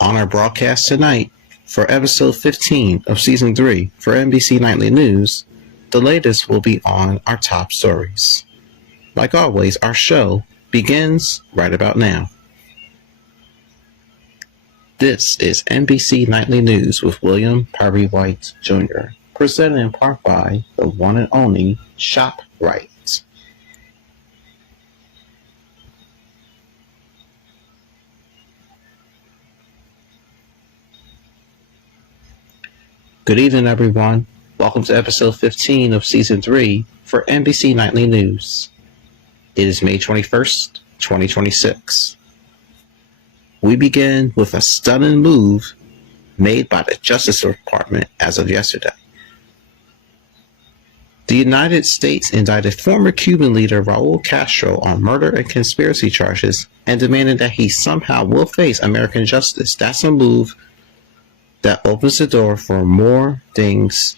On our broadcast tonight, for episode 15 of season 3 for NBC Nightly News, the latest will be on our top stories. Like always, our show begins right about now. This is NBC Nightly News with William Parry White Jr., presented in part by the one and only ShopRite. Good evening, everyone. Welcome to episode 15 of season 3 for NBC Nightly News. It is May 21st, 2026. We begin with a stunning move made by the Justice Department as of yesterday. The United States indicted former Cuban leader Raul Castro on murder and conspiracy charges and demanded that he somehow will face American justice. That's a move that opens the door for more things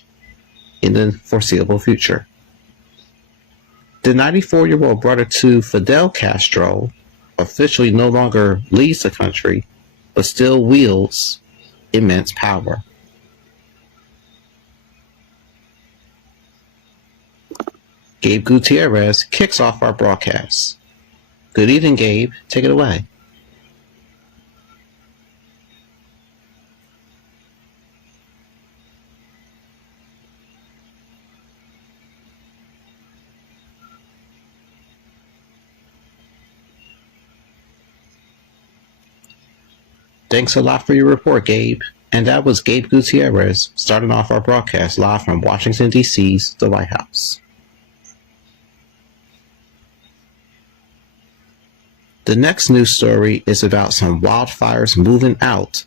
in the foreseeable future. The 94-year-old brother to Fidel Castro officially no longer leads the country, but still wields immense power. Gabe Gutierrez kicks off our broadcast. Good evening, Gabe. Take it away. Thanks a lot for your report, Gabe. And that was Gabe Gutierrez starting off our broadcast live from Washington, D.C.'s The White House. The next news story is about some wildfires moving out,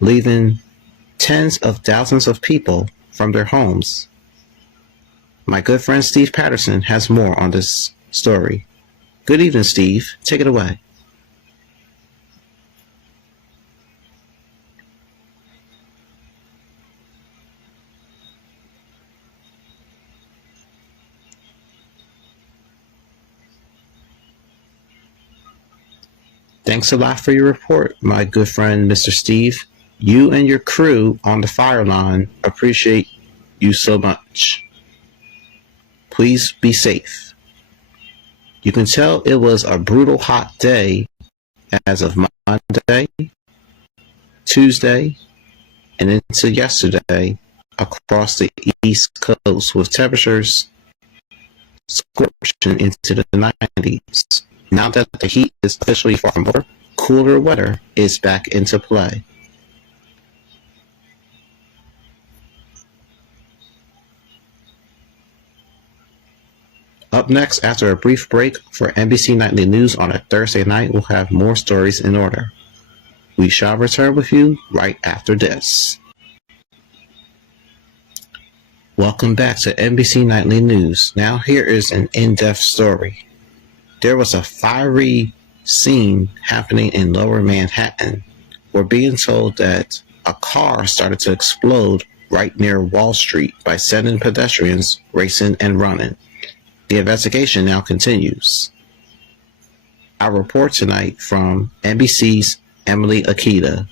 leaving tens of thousands of people from their homes. My good friend Steve Patterson has more on this story. Good evening, Steve. Take it away. Thanks a lot for your report, my good friend, Mr. Steve. You and your crew on the fire line appreciate you so much. Please be safe. You can tell it was a brutal hot day as of Monday, Tuesday, and into yesterday across the East Coast with temperatures scorching into the 90s. Now that the heat is officially far from over, cooler weather is back into play. Up next, after a brief break for NBC Nightly News on a Thursday night, we'll have more stories in order. We shall return with you right after this. Welcome back to NBC Nightly News. Now here is an in-depth story. There was a fiery scene happening in Lower Manhattan. We're being told that a car started to explode right near Wall Street by sending pedestrians racing and running. The investigation now continues. Our report tonight from NBC's Emilie Ikeda.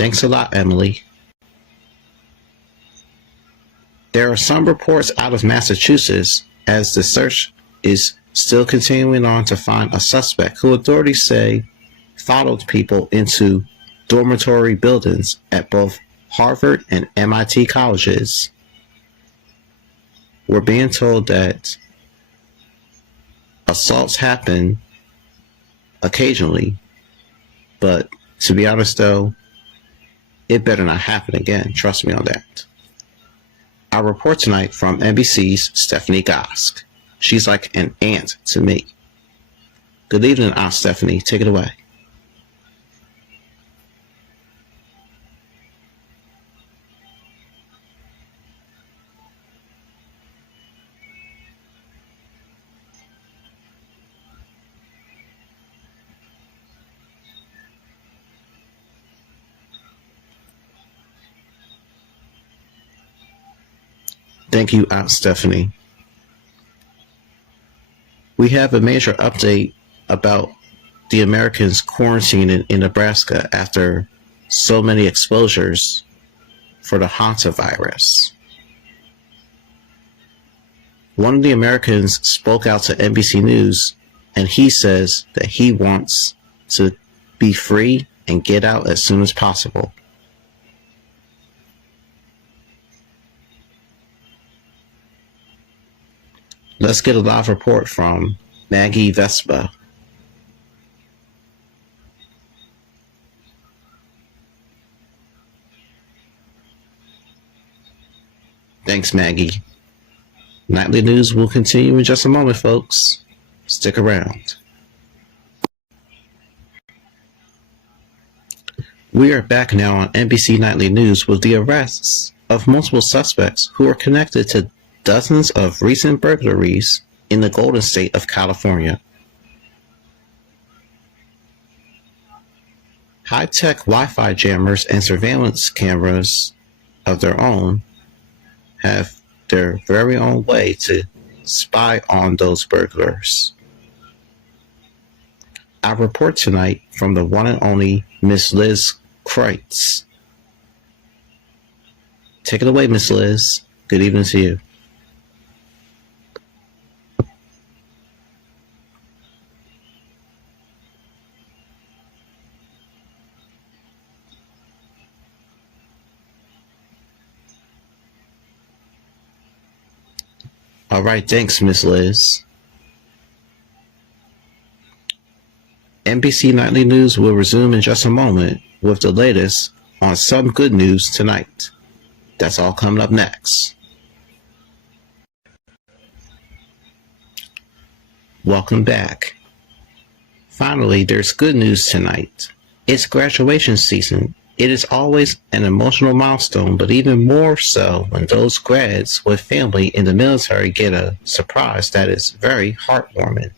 Thanks a lot, Emily. There are some reports out of Massachusetts as the search is still continuing on to find a suspect who authorities say followed people into dormitory buildings at both Harvard and MIT colleges. We're being told that assaults happen occasionally, but to be honest though, it better not happen again. Trust me on that. Our report tonight from NBC's Stephanie Gosk. She's like an aunt to me. Good evening, Aunt Stephanie. Take it away. Thank you, Aunt Stephanie. We have a major update about the Americans quarantining in Nebraska after so many exposures for the hantavirus. One of the Americans spoke out to NBC News, and he says that he wants to be free and get out as soon as possible. Let's get a live report from Maggie Vespa. Thanks, Maggie. Nightly news will continue in just a moment, folks. Stick around. We are back now on NBC Nightly News with the arrests of multiple suspects who are connected to dozens of recent burglaries in the Golden State of California. High-tech Wi-Fi jammers and surveillance cameras of their own have their very own way to spy on those burglars. I report tonight from the one and only Miss Liz Kreitz. Take it away, Miss Liz. Good evening to you. All right, thanks, Miss Liz. NBC Nightly News will resume in just a moment with the latest on some good news tonight. That's all coming up next. Welcome back. Finally, there's good news tonight. It's graduation season. It is always an emotional milestone, but even more so when those grads with family in the military get a surprise that is very heartwarming.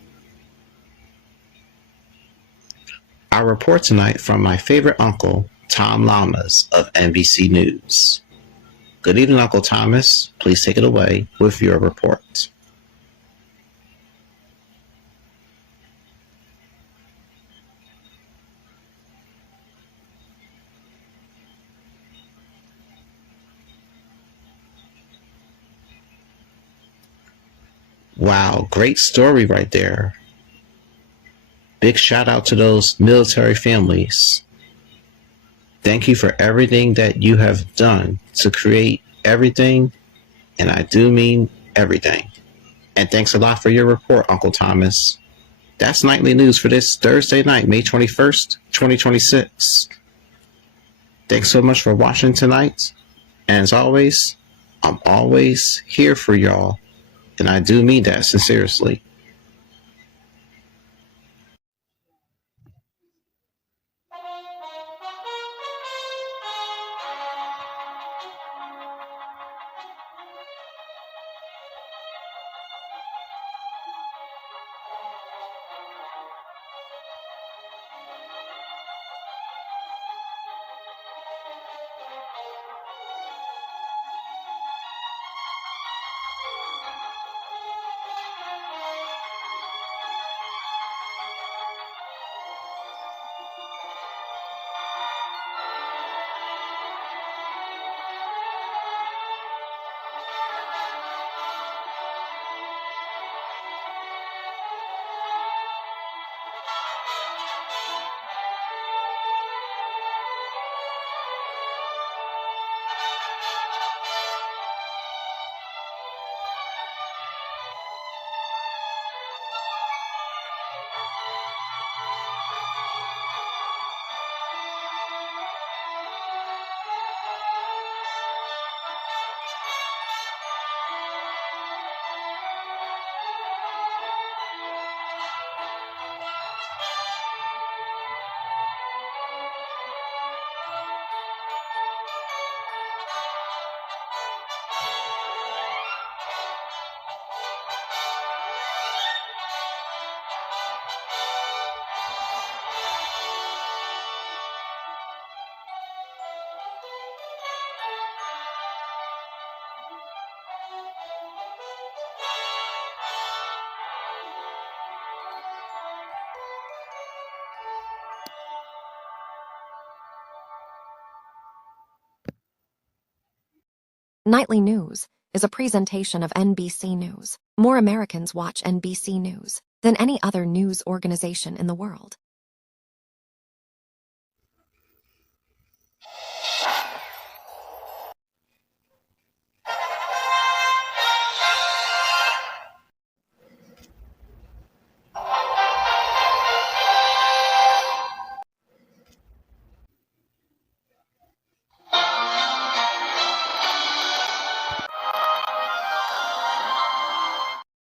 I report tonight from my favorite uncle, Tom Lamas of NBC News. Good evening, Uncle Thomas. Please take it away with your report. Wow, great story right there. Big shout out to those military families. Thank you for everything that you have done to create everything, and I do mean everything. And thanks a lot for your report, Uncle Thomas. That's nightly news for this Thursday night, May 21st, 2026. Thanks so much for watching tonight. And as always, I'm always here for y'all. And I do mean that sincerely. Nightly News is a presentation of NBC News. More Americans watch NBC News than any other news organization in the world.